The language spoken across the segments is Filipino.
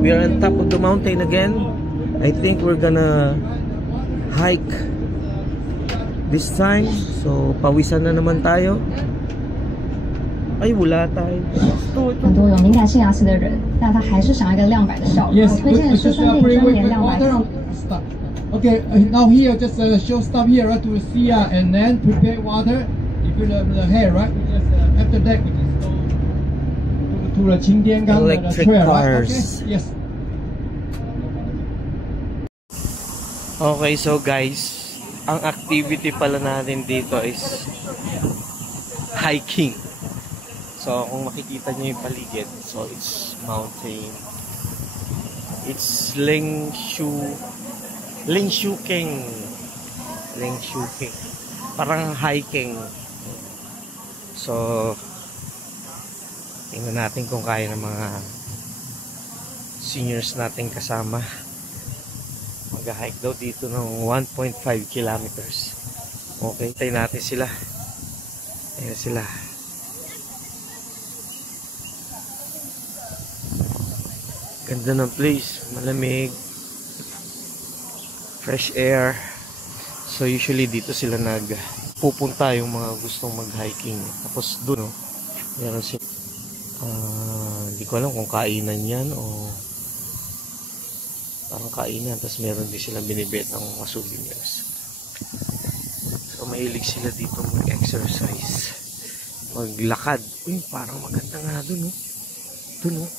We are on top of the mountain again. I think we're gonna hike this time. So pawisan na naman tayo. Ay, wala tayo. 很多有敏感性牙齿的人，那他还是想要一个亮白的效果。我推荐的是酸电专研亮白粉。 Okay, now here just show stop here right to see and then prepare water. You fill the hair right. We just after that we just go to the Qingdiangang electric trail, cars. Right? Okay? Yes. Okay, so guys, ang activity pala natin dito is hiking. So kung makikita nyo yung paligid, so it's mountain. It's Lingshuking. Parang hiking. So tingnan natin kung kaya ng mga seniors natin kasama. Mag-hike daw dito ng 1.5 kilometers. Okay, tayo natin sila. Ayan sila. Ganda ng place, malamig, fresh air. So usually dito sila nagpupunta yung mga gustong mag-hiking. Tapos doon, meron sila, hindi ko alam kung kainan yan o parang kainan. Tapos meron din silang binibet ng mga souvenirs. So mahilig sila dito mag-exercise, maglakad. Uy, parang maganda nga doon, no? Doon, no?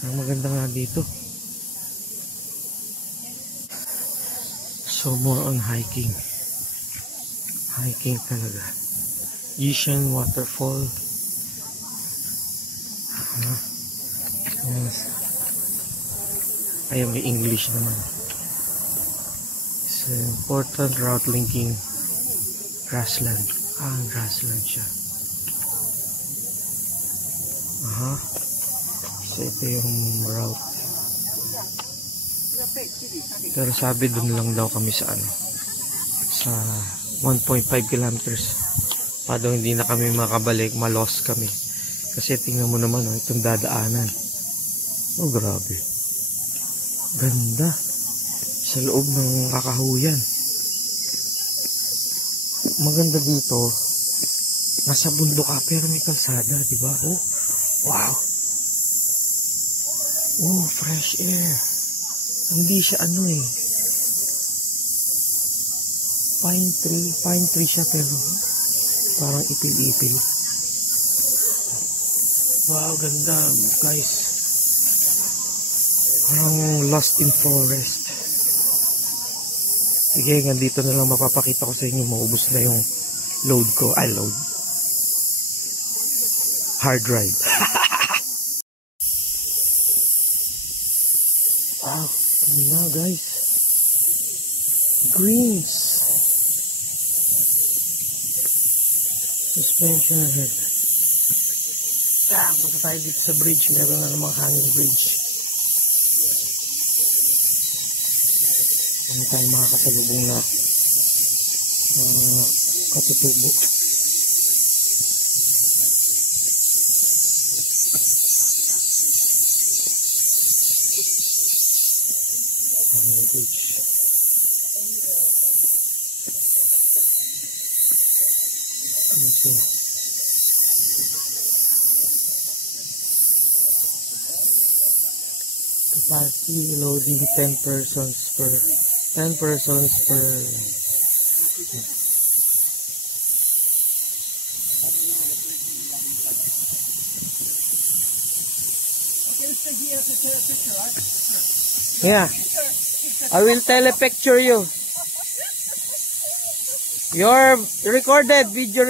Ang maganda nga dito. So more on hiking. Hiking talaga. Yishan Waterfall. Yes. Ayan, may English naman. It's an important route linking grassland. Grassland siya. So ito yung route. Pero sabi dun lang daw kami sa sa 1.5 kilometers. Pa daw hindi na kami makabalik, malos kami. Kasi tingnan mo naman, itong dadaanan. Oh, grabe. Ganda. Sa loob ng kakahuyan. Maganda dito. Nasa bundok ka pero may kalsada, diba? Oh, wow. Oh, fresh air. Hindi siya pine tree siya pero parang ipil-ipil. Wow, ganda guys. Parang lost in forest. Sige, nandito na lang mapapakita ko sa inyo. Maubos na yung load ko. Load. Hard drive. Wow, ganda guys. Greens. Suspension ahead. Punta tayo dito sa bridge. Meron na namang hanging bridge. Ano tayo mga kasalubong na katutubo. Hanging bridge. Capacity loading 10 persons per Yeah, I will telepicture you. Your recorded video.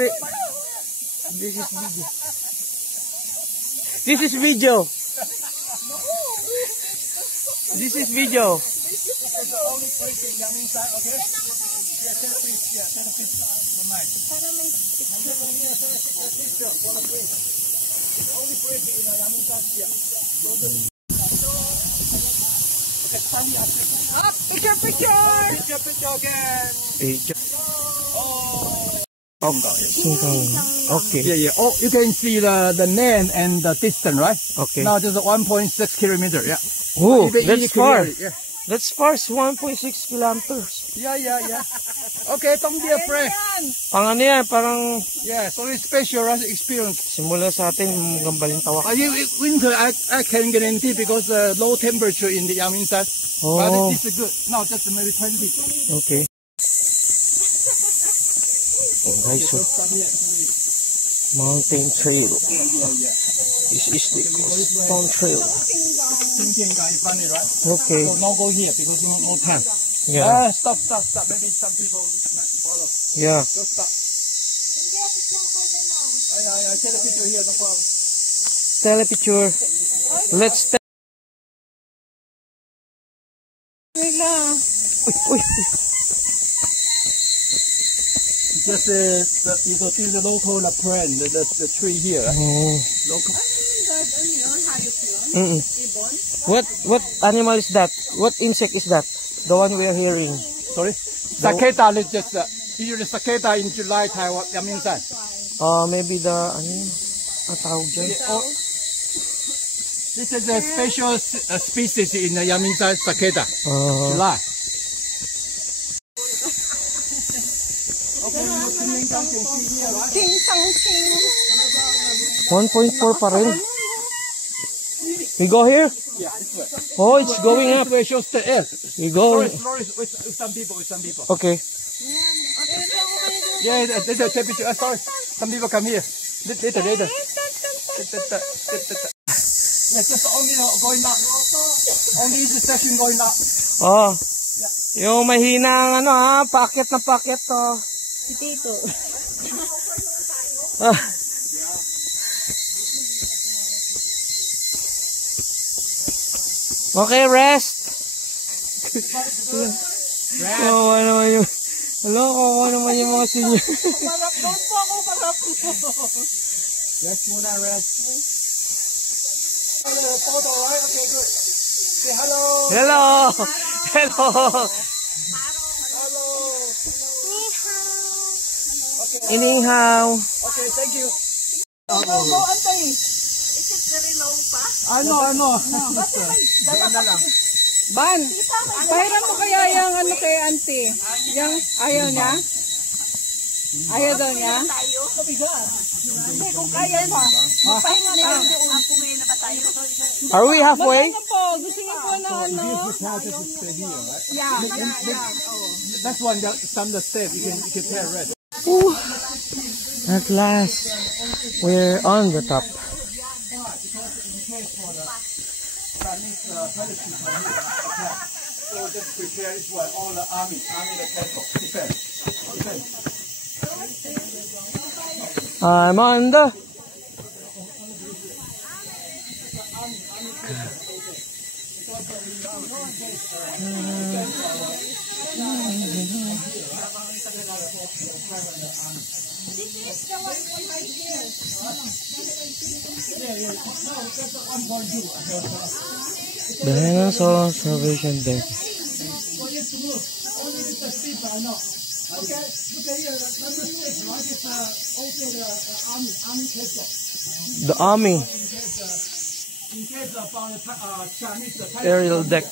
This is video. This is video. This is the only place in Yamin side, okay? Yeah, take a picture. Yeah, take a picture for mine. It's the only place in Yamin side here. Picture again. Picture again. Okay. Yeah, yeah. Oh, you can see the name and the distance, right? Okay. Now just 1.6 kilometer. Yeah. Oh, You can that's easily far. clear it, yeah. That's far. It's 1.6 kilometers. Yeah, yeah, yeah. Okay, don't be afraid. Pang ano yan, parang Yeah, so it's special experience. simula sa atin hanggang Balintawak. Winter, I can guarantee because low temperature in the Yangmingshan. Oh. But this is good. Now just maybe 20. Okay. Oh, guys, so, mountain trail. This is the Stone Trail. Funny, right? Okay. So now go here because no time. Yeah. Stop. Maybe some people not follow. Yeah. Just stop. I take a picture here, no problem. Tell a picture. Let's tell. Uy. Just you can see the local plant, the tree here. Right? Oh. Local. What animal is that? What insect is that? The one we are hearing. Sorry? Cicada is just usually cicada in July, Taiwan, Yangmingshan. Maybe the ano tawag dyan? This is a special species in the Yangmingshan cicada. July. 1.4 pa rin. We go here? Yeah, this way. Oh, it's going up. This way shows the air. We go. Slowly, with some people. Okay. Yeah, there's a temperature. Sorry, some people come here. Later. Yeah, just only going up. Only the section going up. Oh. Yung mahina ang ano ha, packet na packet to. Dito. Okay, rest. Kawawa naman yung kawawa naman yung mga senior. Doon po ako marap. Rest muna, rest. Photo, right? Okay, good. Say hello. Hello. Inihaw. Okay, thank you. Go, Antay. Is it very low pa? Ano. Ban, pahiram mo kaya yung ano kay Auntie? Yung ayaw niya? Ayaw daw niya? Hindi, kung kaya pa. Pahinga na yung doon. Are we halfway? Ano po, gusto niyo po na ano? Yeah. That's one, some of the step, you can tear red. Ooh. At last, we're on the top. So just prepare this one, all the army the castle, defense. I'm on the... Dinosaur Salvation Day. The army. Aerial deck.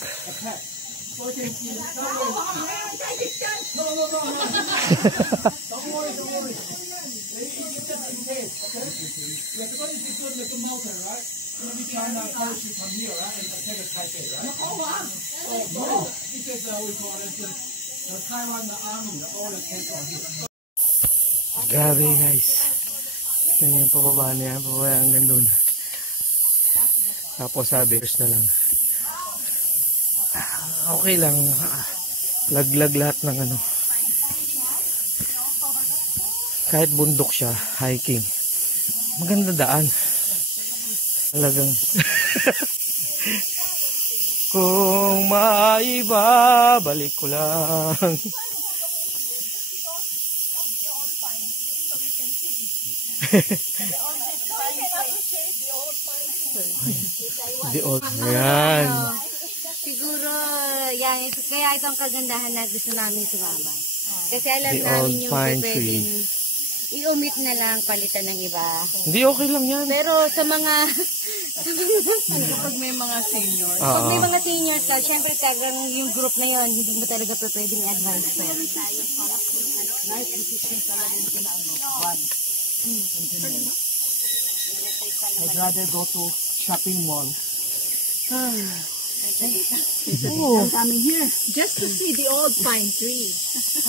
Grabe guys. Ganyan pababa niya. Pababa hanggang doon. Tapos sabi, na lang. Okay lang. Laglag lahat ng ano. Kahit bundok siya, hiking. Maganda daan. Talagang. Kung maibabalik ko lang. The old. Ayan. Siguro, yan, kaya itong kagandahan na gusto namin sumama. Kasi alam The namin old yung pine pwedeng i-omit na lang, palitan ng iba. Hindi, okay lang yan. Pero sa mga Pag may mga senior. pag may mga seniors ka, syempre talagang yung group na yon, hindi mo talaga pa pwedeng advance pa. I'd rather go to shopping mall. Coming here just to see the old pine tree.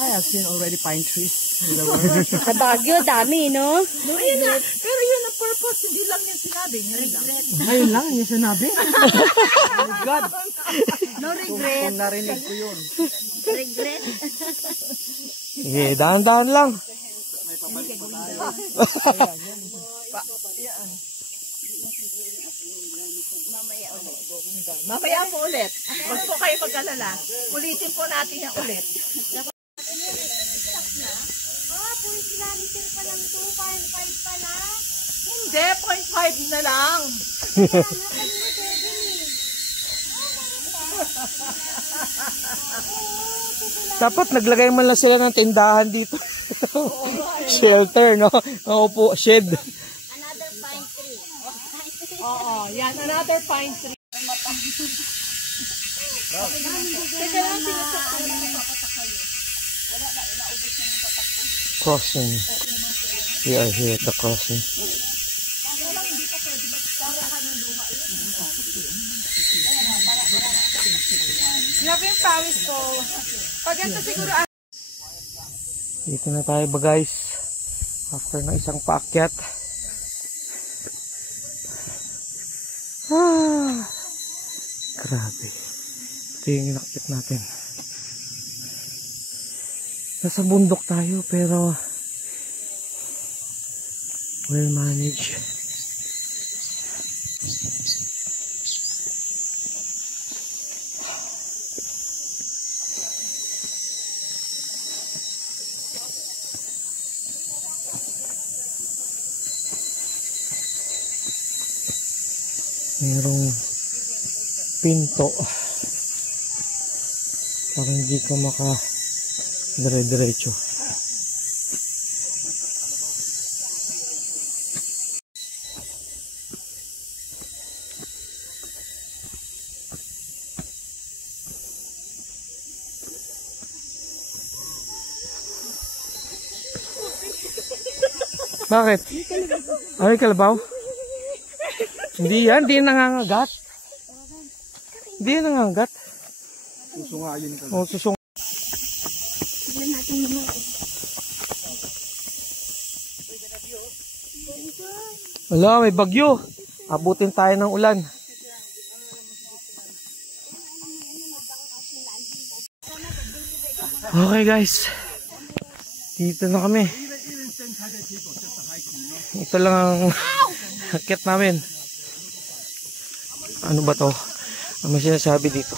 I have seen already pine trees in the world. Sa Baguio, dami, no? Pero yun ang purpose, hindi lang yung sinabi. Ngayon lang yung sinabi. Oh God. No regret. Kung narinig ko yun. Regret. Sige, dahan-dahan lang. Mamaya po ulit. Huwag po kayo mag-alala. Ulitin po natin yan ulit. Puro kilometer pa lang to, 5 pala. Hindi, 0.5 na lang. Dapat naglagay man lang sila ng tindahan dito. Shelter, no? Oo po, shed. Another pine tree. Oo, yan. Another pine tree. Crossing. We are here at the crossing. Grabe yung pawis ko. Pag ito siguro Dito na tayo ba guys? After ng isang paakyat. Grabe. Ito yung inakyat natin. Nasa bundok tayo pero well managed. Merong pinto para hindi ka maka dire-diretso. Bakit? Ay, kalabaw? Hindi yan, hindi nangangagat. Hindi yan nangangagat. Susungayin ka. O, susung. Wala, may bagyo. Abutin tayo ng ulan. Okay guys. Dito na kami. Ito lang ang hakit namin. Ano ba to? Ano sinasabi dito?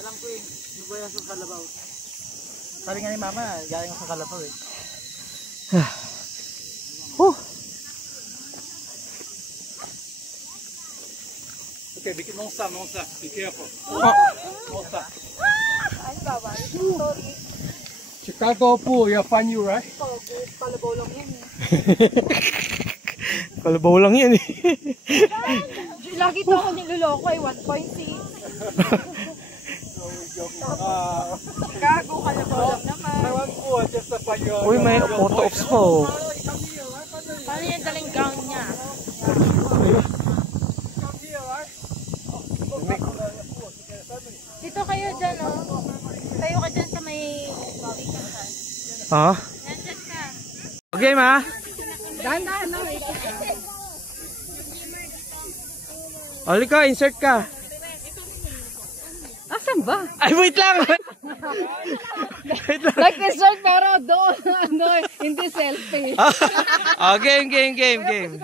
Alam ko eh, nagwaya sa Kalabaw. Sabi nga ni Mama, galing sa Kalabaw eh. Okay, monster, be careful. Monster. Chicago Pool, you'll find you, right? Palabaw lang yan. Kalabaw lang yan eh. Lagi to ako niloloko eh, 1.6. Gago, kalabaw lang naman. Uy, may photo ops po. Paano yung daling gown niya? Dito kayo dyan, oh. Tayo ka dyan sa may... Ha? Nandyan ka. Okay, ma? Dahan-dahan na. Oli ka, insert ka. Asan ba? Ay, wait lang. Wait lang. Like-insert pero doon, ano, hindi selfie. Oh, game.